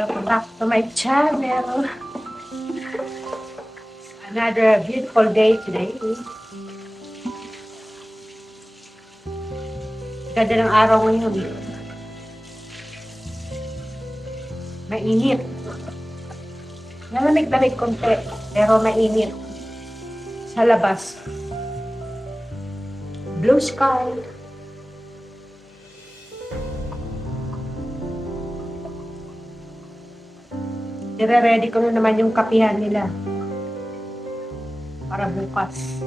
Welcome back to my channel. Another beautiful day today. Ganda ng araw ngayon. Mainit. Nalamig-lamig konti, pero mainit. Sa labas. Blue sky. Nire-ready ko na naman yung kapihan nila. Para bukas.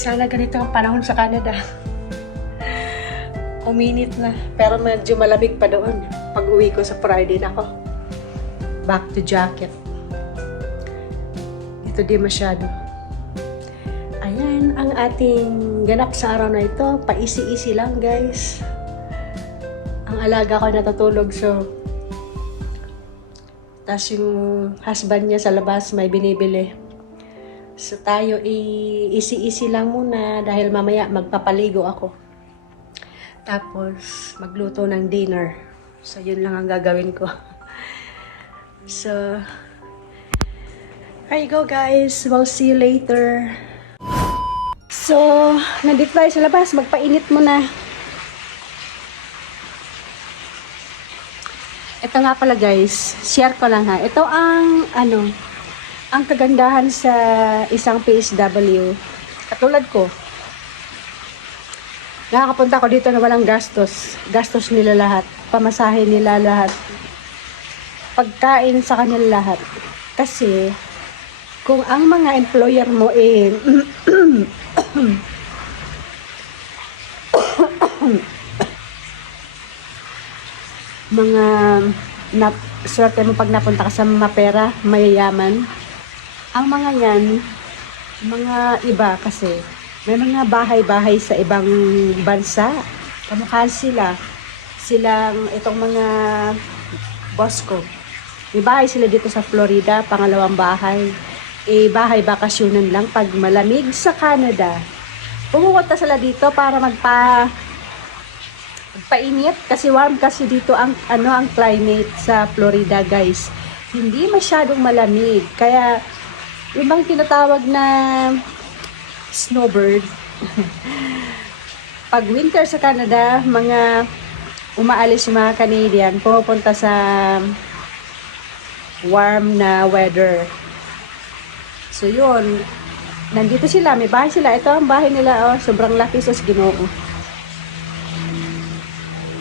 Sana ganito ang panahon sa Canada. Uminit na. Pero medyo malamig pa doon. Pag uwi ko sa Friday na ako. Back to jacket. Ito di masyado. Ayan ang ating ganap sa araw na ito. Paisi-isi lang guys. Ang alaga ko natutulog so tapos yung husband niya sa labas may binibili. So tayo i-isi-isi lang muna dahil mamaya magpapaligo ako. Tapos magluto ng dinner. So yun lang ang gagawin ko. So there you go guys. We'll see you later. So, nandito tayo sa labas. Magpainit muna. Ito nga pala guys, share ko lang ha. Ito ang ano, ang kagandahan sa isang PSW. Katulad ko. Nakakapunta ko dito na walang gastos. Gastos nila lahat. Pamasahe nila lahat. Pagkain sa kanila lahat. Kasi, kung ang mga employer mo eh, mga na, swerte mo pag napunta ka sa mapera, mayayaman. Ang mga yan, mga iba kasi, may mga bahay-bahay sa ibang bansa. Kamukha sila. Silang, itong mga boss ko. May bahay sila dito sa Florida, pangalawang bahay. Eh, bahay bakasyonan lang pag malamig sa Canada. Pumupunta sila dito para magpa painit kasi warm kasi dito ang ano ang climate sa Florida guys hindi masyadong malamig kaya yung bang tinatawag na snowbird. Pag winter sa Canada mga umaalis yung mga Canadian pumupunta sa warm na weather. So yun. Nandito sila may bahay sila. Ito ang bahay nila oh. Sobrang laki sa ginoo.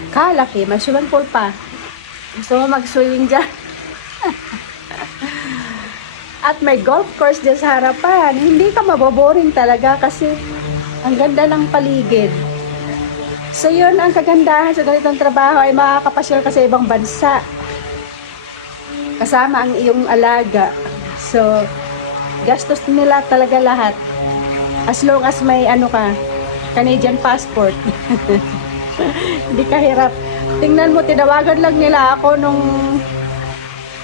Kalaki, may swimming pool pa. Gusto mo mag-swimming dyan? At may golf course dyan sa harapan. Hindi ka maboboring talaga kasi ang ganda ng paligid. So yun, ang kagandahan sa ganitong trabaho ay makakapasyal ka sa ibang bansa. Kasama ang iyong alaga. So, gastos nila talaga lahat. As long as may ano ka, Canadian passport. Hindi ka hirap. Tingnan mo, tinawagan lang nila ako nung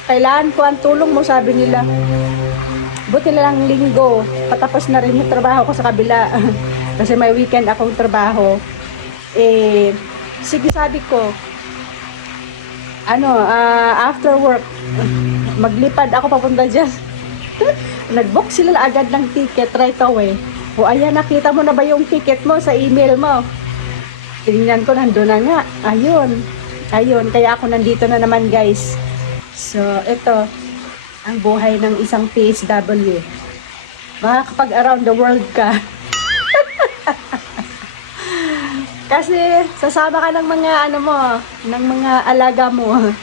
kailangan ko ang tulong mo, sabi nila. Buti na lang linggo, patapos na rin yung trabaho ko sa kabila. Kasi may weekend akong trabaho. Eh, sige sabi ko, ano, ah, after work, maglipad ako papunta dyan. Nag-book sila agad ng ticket right away. O ayan, nakita mo na ba yung ticket mo sa email mo? Tingnan ko, nandun na nga. Ayun. Ayun, kaya ako nandito na naman guys. So, ito, ang buhay ng isang PSW. Makakapag around the world ka. Kasi sasama ka ng mga ano mo, ng mga alaga mo.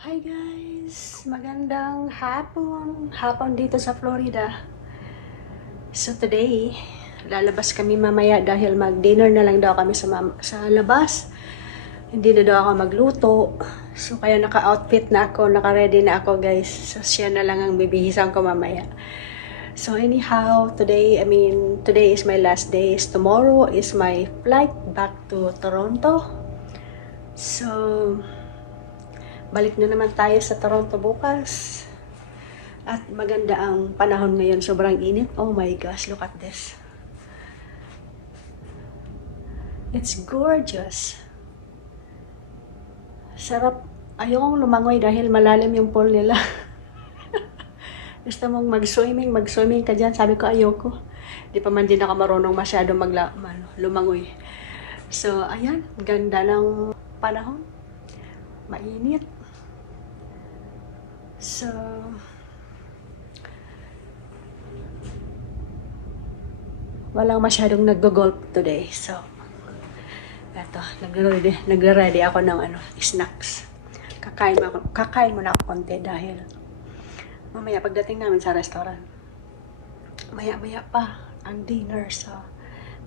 Hi guys! Magandang hapon. Hapon dito sa Florida. So today, lalabas kami mamaya dahil mag-dinner na lang daw kami sa, sa labas. Hindi na daw ako magluto. So kaya naka-outfit na ako, naka-ready na ako guys. So siya na lang ang bibihisan ko mamaya. So anyhow, today, I mean, today is my last day. Tomorrow is my flight back to Toronto. So, balik na naman tayo sa Toronto bukas. At maganda ang panahon ngayon. Sobrang init. Oh my gosh, look at this. It's gorgeous. Sarap. Ayokong lumangoy dahil malalim yung pool nila. Gusto mong mag-swimming, mag-swimming ka dyan. Sabi ko, ayoko. Di pa man din ako marunong masyado magla ano, lumangoy. So, ayan. Ganda ng panahon. Mainit. So, walang masyadong nag-golf today. So, eto, nagre-ready, nagre-ready ako ng ano, snacks. Kakain mo, kakain muna ako konti dahil mamaya pagdating namin sa restaurant, maya-maya pa ang dinner. So,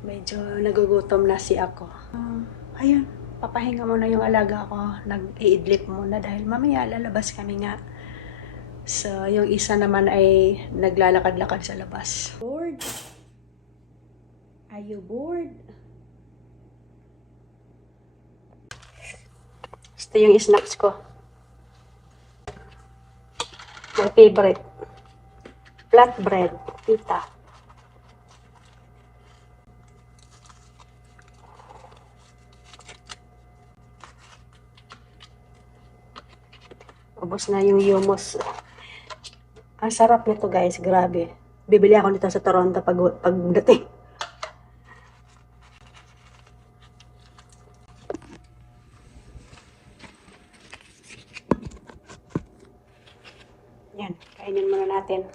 medyo nagugutom na si ako. Um, ayun, papahinga muna yung alaga ko. Nag-iidlip muna dahil mamaya lalabas kami nga. So, yung isa naman ay naglalakad-lakad sa labas. Bored? Are you bored? Ito yung snacks ko. My favorite. Flatbread. Pita. Ubus na yung hummus. Ang sarap nito guys, grabe. Bibili ako nito sa Toronto pag pagdating. Yan, kainin muna natin.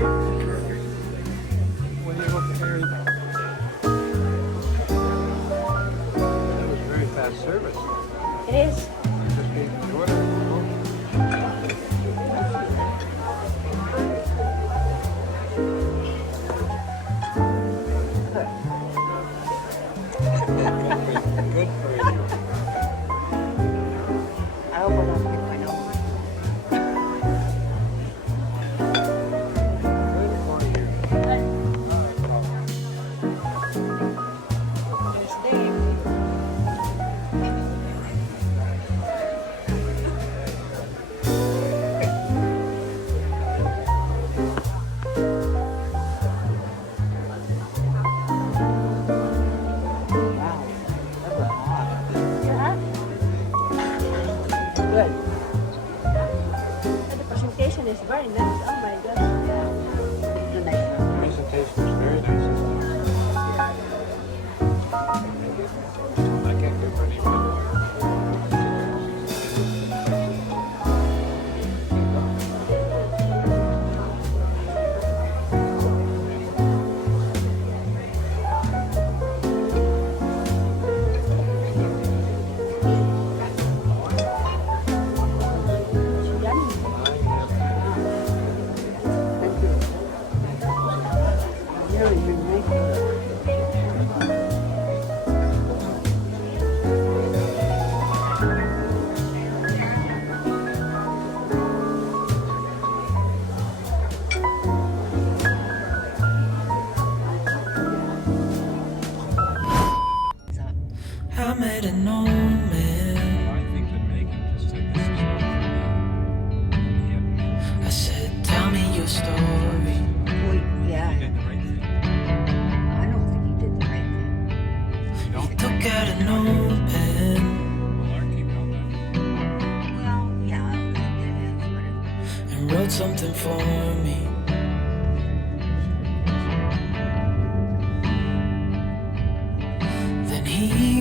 That was very fast service. It is. good. And the presentation is very nice. Oh my god.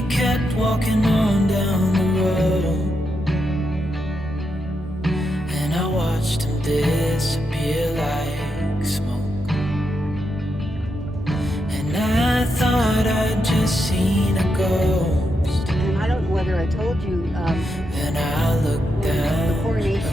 Kept walking on down the road. And I watched him disappear like smoke. And I thought I'd just seen a ghost. And I don't know whether I told you, um, Then I looked the down coronation